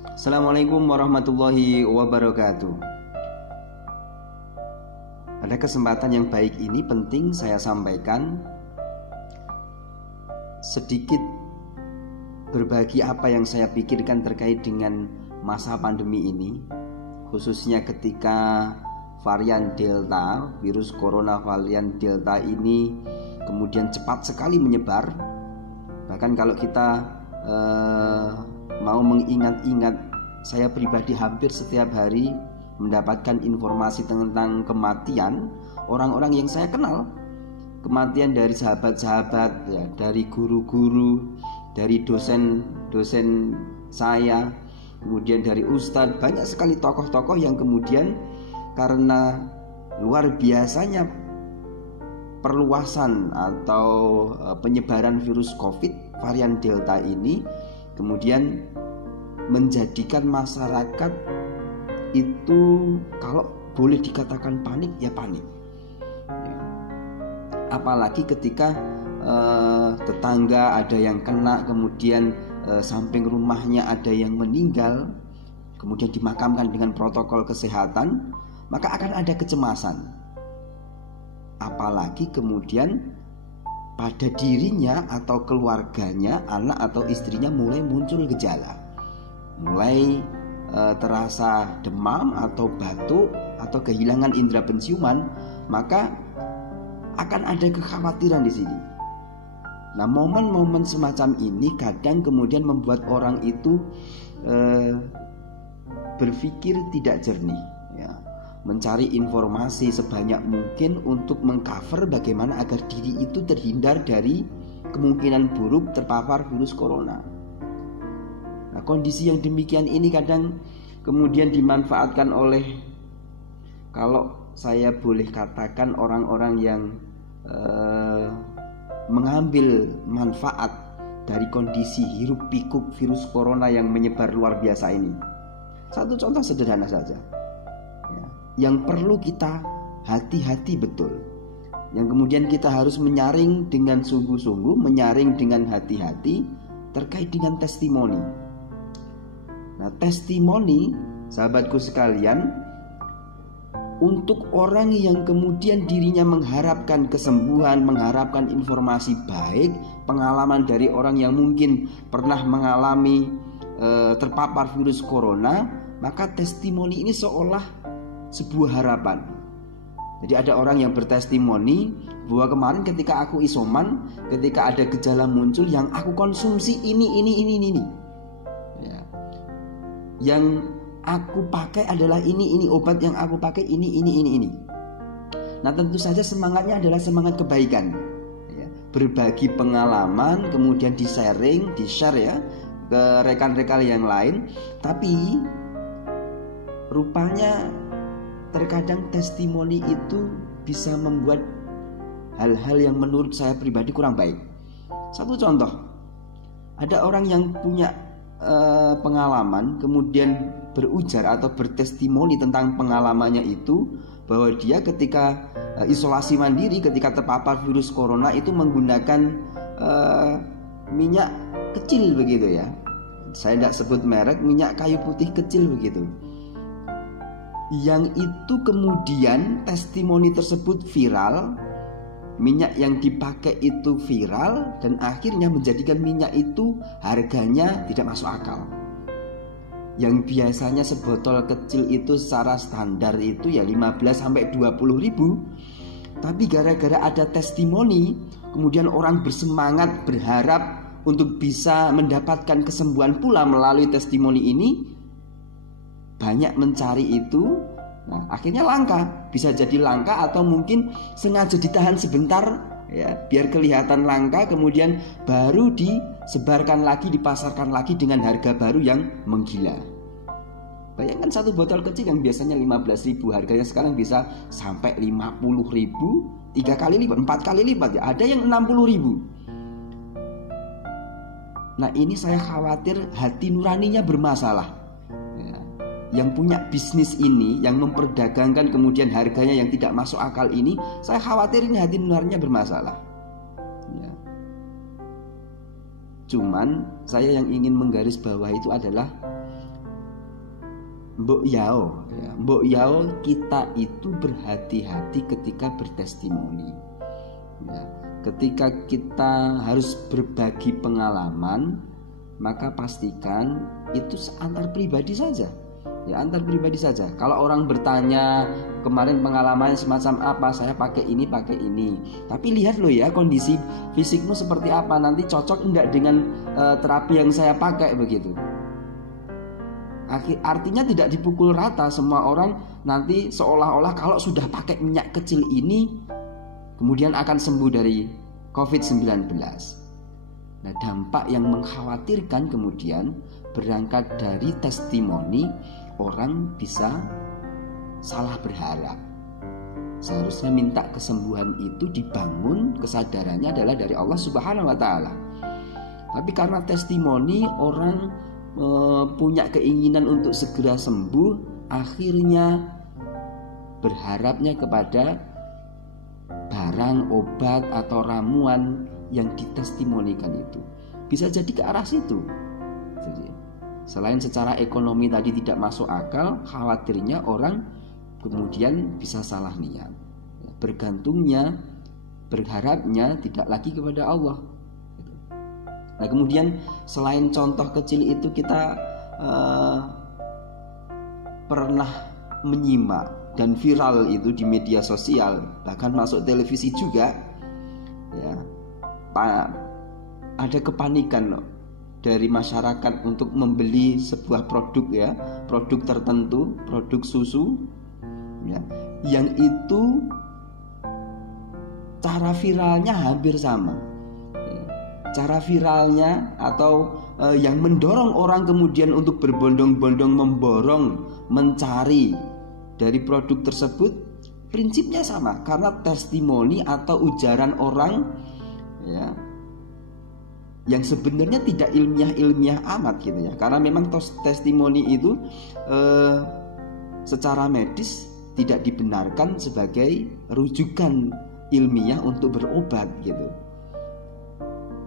Assalamualaikum warahmatullahi wabarakatuh. Pada kesempatan yang baik ini penting saya sampaikan sedikit berbagi apa yang saya pikirkan terkait dengan masa pandemi ini, khususnya ketika varian Delta, virus corona varian Delta ini kemudian cepat sekali menyebar. Bahkan kalau kita mau mengingat-ingat, saya pribadi hampir setiap hari mendapatkan informasi tentang kematian orang-orang yang saya kenal. Kematian dari sahabat-sahabat, ya, dari guru-guru, dari dosen-dosen saya, kemudian dari ustadz. Banyak sekali tokoh-tokoh yang kemudian karena luar biasanya perluasan atau penyebaran virus COVID varian Delta ini kemudian menjadikan masyarakat itu, kalau boleh dikatakan panik, ya panik. Apalagi ketika tetangga ada yang kena, kemudian samping rumahnya ada yang meninggal, kemudian dimakamkan dengan protokol kesehatan, maka akan ada kecemasan. Apalagi kemudian pada dirinya atau keluarganya, anak atau istrinya mulai muncul gejala, mulai terasa demam atau batuk atau kehilangan indera penciuman, maka akan ada kekhawatiran di sini. Nah, momen-momen semacam ini kadang kemudian membuat orang itu berpikir tidak jernih, ya, mencari informasi sebanyak mungkin untuk mengcover bagaimana agar diri itu terhindar dari kemungkinan buruk terpapar virus corona. Nah, kondisi yang demikian ini kadang kemudian dimanfaatkan oleh, kalau saya boleh katakan, orang-orang yang mengambil manfaat dari kondisi hiruk pikuk virus corona yang menyebar luar biasa ini. Satu contoh sederhana saja, ya, yang perlu kita hati-hati betul, yang kemudian kita harus menyaring dengan sungguh-sungguh, menyaring dengan hati-hati terkait dengan testimoni. Nah, testimoni, sahabatku sekalian, untuk orang yang kemudian dirinya mengharapkan kesembuhan, mengharapkan informasi baik, pengalaman dari orang yang mungkin pernah mengalami terpapar virus corona, maka testimoni ini seolah sebuah harapan. Jadi ada orang yang bertestimoni bahwa kemarin ketika aku isoman, ketika ada gejala muncul, yang aku konsumsi ini. Ya. Yang aku pakai adalah ini, obat yang aku pakai ini. Nah, tentu saja semangatnya adalah semangat kebaikan, ya. Berbagi pengalaman, kemudian di-share ya ke rekan-rekan yang lain. Tapi rupanya terkadang testimoni itu bisa membuat hal-hal yang menurut saya pribadi kurang baik. Satu contoh, ada orang yang punya pengalaman kemudian berujar atau bertestimoni tentang pengalamannya itu, bahwa dia ketika isolasi mandiri, ketika terpapar virus corona itu menggunakan minyak kecil begitu, ya. Saya tidak sebut merek, minyak kayu putih kecil begitu. Yang itu kemudian testimoni tersebut viral, minyak yang dipakai itu viral, dan akhirnya menjadikan minyak itu harganya tidak masuk akal. Yang biasanya sebotol kecil itu secara standar itu ya 15-20 ribu, tapi gara-gara ada testimoni, kemudian orang bersemangat, berharap untuk bisa mendapatkan kesembuhan pula melalui testimoni ini, banyak mencari itu. Nah, akhirnya langka, bisa jadi langka atau mungkin sengaja ditahan sebentar, ya, biar kelihatan langka, kemudian baru disebarkan lagi, dipasarkan lagi dengan harga baru yang menggila. Bayangkan satu botol kecil yang biasanya 15 ribu, harganya sekarang bisa sampai 50 ribu, 3 kali lipat, 4 kali lipat, ya. Ada yang 60 ribu. Nah, ini saya khawatir hati nuraninya bermasalah. Yang punya bisnis ini, yang memperdagangkan kemudian harganya yang tidak masuk akal ini, saya khawatir ini hati nuraninya bermasalah, ya. Cuman saya yang ingin menggarisbawahi itu adalah Mbok Yao, ya. Mbok Yao kita itu berhati-hati ketika bertestimoni. Ya. Ketika kita harus berbagi pengalaman, maka pastikan itu antar pribadi saja. Ya, antar pribadi saja. Kalau orang bertanya kemarin pengalaman semacam apa, saya pakai ini. Tapi lihat loh ya kondisi fisikmu seperti apa, nanti cocok enggak dengan terapi yang saya pakai begitu. Artinya tidak dipukul rata semua orang nanti seolah-olah kalau sudah pakai minyak kecil ini kemudian akan sembuh dari COVID-19. Nah, dampak yang mengkhawatirkan kemudian berangkat dari testimoni, orang bisa salah berharap. Seharusnya minta kesembuhan itu dibangun kesadarannya adalah dari Allah Subhanahu wa taala. Tapi karena testimoni orang punya keinginan untuk segera sembuh, akhirnya berharapnya kepada barang, obat atau ramuan yang ditestimonikan itu. Bisa jadi ke arah situ. Jadi, selain secara ekonomi tadi tidak masuk akal, khawatirnya orang kemudian bisa salah niat. Bergantungnya, berharapnya tidak lagi kepada Allah. Nah, kemudian selain contoh kecil itu kita pernah menyimak dan viral itu di media sosial, bahkan masuk televisi juga, ya, ada kepanikan dari masyarakat untuk membeli sebuah produk, ya, produk tertentu, produk susu, ya, yang itu cara viralnya hampir sama. Cara viralnya atau yang mendorong orang kemudian untuk berbondong-bondong memborong, mencari dari produk tersebut, prinsipnya sama, karena testimoni atau ujaran orang, ya, yang sebenarnya tidak ilmiah amat gitu ya. Karena memang testimoni itu secara medis tidak dibenarkan sebagai rujukan ilmiah untuk berobat gitu.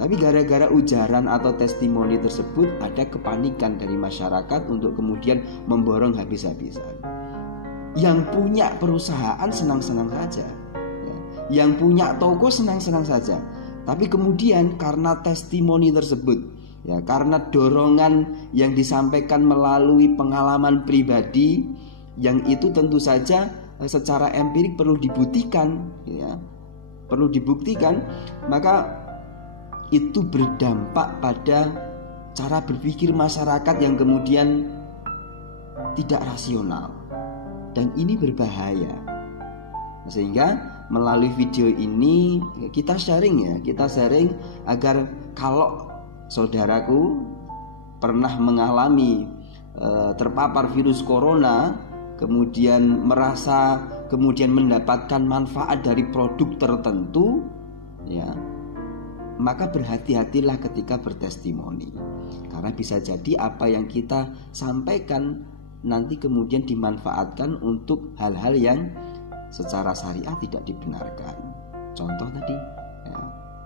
Tapi gara-gara ujaran atau testimoni tersebut ada kepanikan dari masyarakat untuk kemudian memborong habis-habisan. Yang punya perusahaan senang-senang saja, ya. Yang punya toko senang-senang saja. Tapi kemudian karena testimoni tersebut, ya, karena dorongan yang disampaikan melalui pengalaman pribadi, yang itu tentu saja secara empirik perlu dibuktikan, ya, perlu dibuktikan, maka itu berdampak pada cara berpikir masyarakat yang kemudian tidak rasional, dan ini berbahaya. Sehingga melalui video ini kita sharing agar kalau saudaraku pernah mengalami terpapar virus corona, kemudian merasa kemudian mendapatkan manfaat dari produk tertentu, ya, maka berhati-hatilah ketika bertestimoni. Karena bisa jadi apa yang kita sampaikan nanti kemudian dimanfaatkan untuk hal-hal yang secara syariah tidak dibenarkan. Contoh tadi, ya,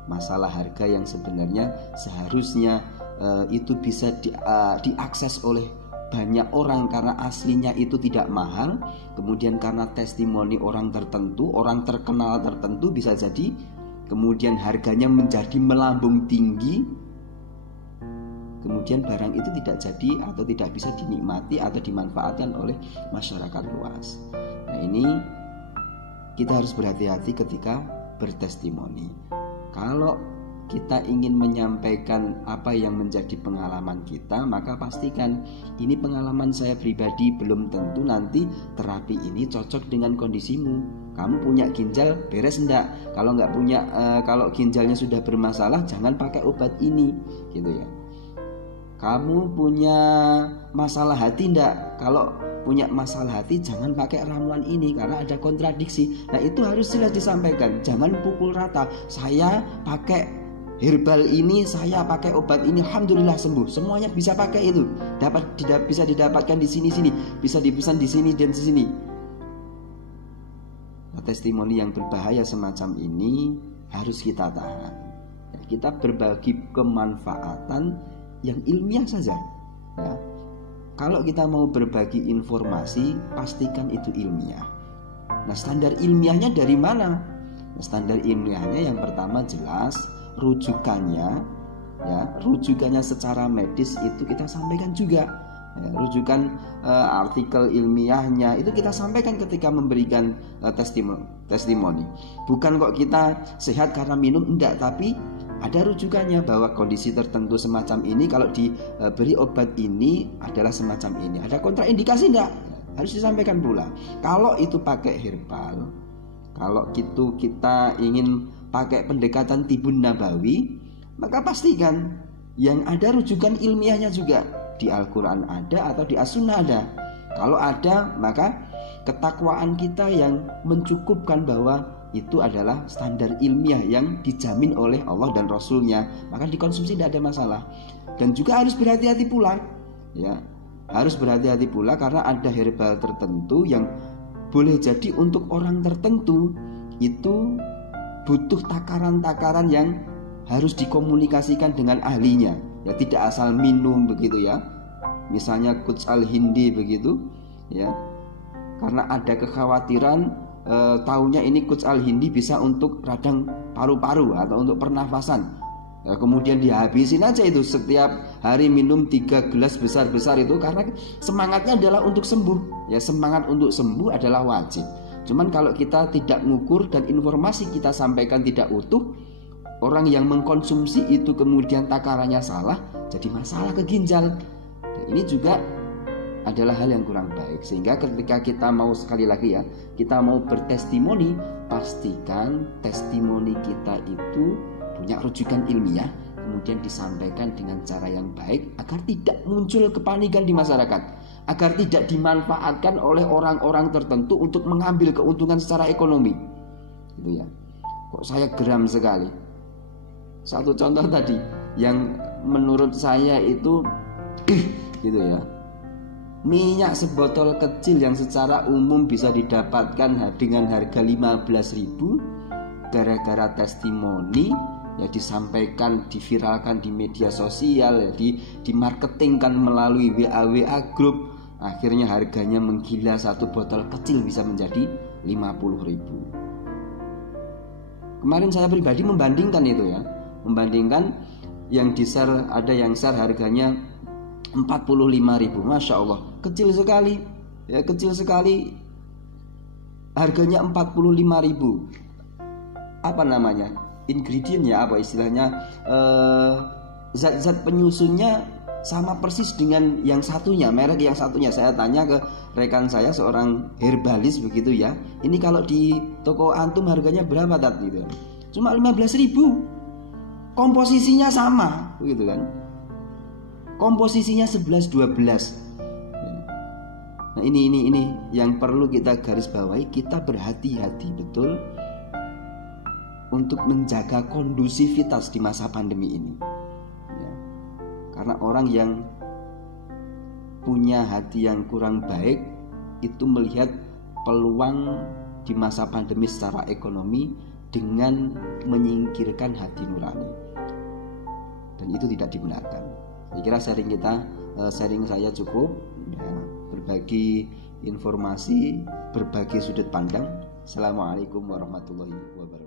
masalah harga yang sebenarnya seharusnya itu bisa diakses oleh banyak orang karena aslinya itu tidak mahal. Kemudian karena testimoni orang tertentu, orang terkenal tertentu, bisa jadi kemudian harganya menjadi melambung tinggi, kemudian barang itu tidak jadi atau tidak bisa dinikmati atau dimanfaatkan oleh masyarakat luas. Nah, ini kita harus berhati-hati ketika bertestimoni. Kalau kita ingin menyampaikan apa yang menjadi pengalaman kita, maka pastikan ini pengalaman saya pribadi, belum tentu nanti terapi ini cocok dengan kondisimu. Kamu punya ginjal, beres enggak? Kalau enggak punya, kalau ginjalnya sudah bermasalah, jangan pakai obat ini, gitu ya. Kamu punya masalah hati enggak? Kalau punya masalah hati, jangan pakai ramuan ini karena ada kontradiksi. Nah, itu harus jelas disampaikan. Jangan pukul rata. Saya pakai herbal ini, saya pakai obat ini, alhamdulillah sembuh. Semuanya bisa pakai itu. Bisa didapatkan di sini, bisa dipesan di sini dan di sini. Nah, testimoni yang berbahaya semacam ini harus kita tahan. Kita berbagi kemanfaatan yang ilmiah saja, ya. Kalau kita mau berbagi informasi, pastikan itu ilmiah. Nah, standar ilmiahnya dari mana? Nah, standar ilmiahnya yang pertama jelas rujukannya, ya, rujukannya secara medis itu kita sampaikan juga. Ya, rujukan artikel ilmiahnya itu kita sampaikan ketika memberikan testimoni. Bukan kok kita sehat karena minum, enggak, tapi ada rujukannya bahwa kondisi tertentu semacam ini kalau diberi obat ini adalah semacam ini. Ada kontraindikasi enggak? Harus disampaikan pula. Kalau itu pakai herbal, kalau itu kita ingin pakai pendekatan tibun nabawi, maka pastikan yang ada rujukan ilmiahnya juga. Di Al-Quran ada atau di As-Sunnah ada. Kalau ada, maka ketakwaan kita yang mencukupkan bahwa itu adalah standar ilmiah yang dijamin oleh Allah dan Rasulnya, maka dikonsumsi tidak ada masalah. Dan juga harus berhati-hati pula, ya, harus berhati-hati pula karena ada herbal tertentu yang boleh jadi untuk orang tertentu itu butuh takaran-takaran yang harus dikomunikasikan dengan ahlinya. Ya, tidak asal minum begitu ya. Misalnya Quds al-Hindi begitu ya. Karena ada kekhawatiran taunya ini Quds al-Hindi bisa untuk radang paru-paru atau untuk pernafasan. Ya, kemudian dihabisin aja itu, setiap hari minum 3 gelas besar-besar itu, karena semangatnya adalah untuk sembuh. Ya, semangat untuk sembuh adalah wajib. Cuman kalau kita tidak mengukur dan informasi kita sampaikan tidak utuh, orang yang mengkonsumsi itu kemudian takarannya salah, jadi masalah ke ginjal. Dan ini juga adalah hal yang kurang baik. Sehingga ketika kita mau, sekali lagi ya, kita mau bertestimoni, pastikan testimoni kita itu punya rujukan ilmiah, kemudian disampaikan dengan cara yang baik agar tidak muncul kepanikan di masyarakat, agar tidak dimanfaatkan oleh orang-orang tertentu untuk mengambil keuntungan secara ekonomi. Gitu ya. Kok saya geram sekali. Satu contoh tadi yang menurut saya itu gitu ya. Minyak sebotol kecil yang secara umum bisa didapatkan dengan harga 15.000, gara-gara testimoni ya disampaikan, diviralkan di media sosial ya, dimarketingkan melalui WA group, akhirnya harganya menggila. Satu botol kecil bisa menjadi 50.000. Kemarin saya pribadi membandingkan itu ya. Membandingkan yang di-share, ada yang share harganya 45.000. Masya Allah, kecil sekali ya, kecil sekali harganya 45.000. Apa namanya, ingredientnya apa istilahnya, zat-zat penyusunnya sama persis dengan yang satunya, merek yang satunya. Saya tanya ke rekan saya, seorang herbalis begitu ya, ini kalau di toko antum harganya berapa Tat? Gitu. Cuma 15.000. Komposisinya sama, begitu kan? Komposisinya 11-12. Nah, ini yang perlu kita garis bawahi. Kita berhati-hati betul untuk menjaga kondusivitas di masa pandemi ini. Ya. Karena orang yang punya hati yang kurang baik itu melihat peluang di masa pandemi secara ekonomi dengan menyingkirkan hati nurani. Dan itu tidak dibenarkan. Saya kira sharing saya cukup ya, berbagi informasi, berbagi sudut pandang. Assalamualaikum warahmatullahi wabarakatuh.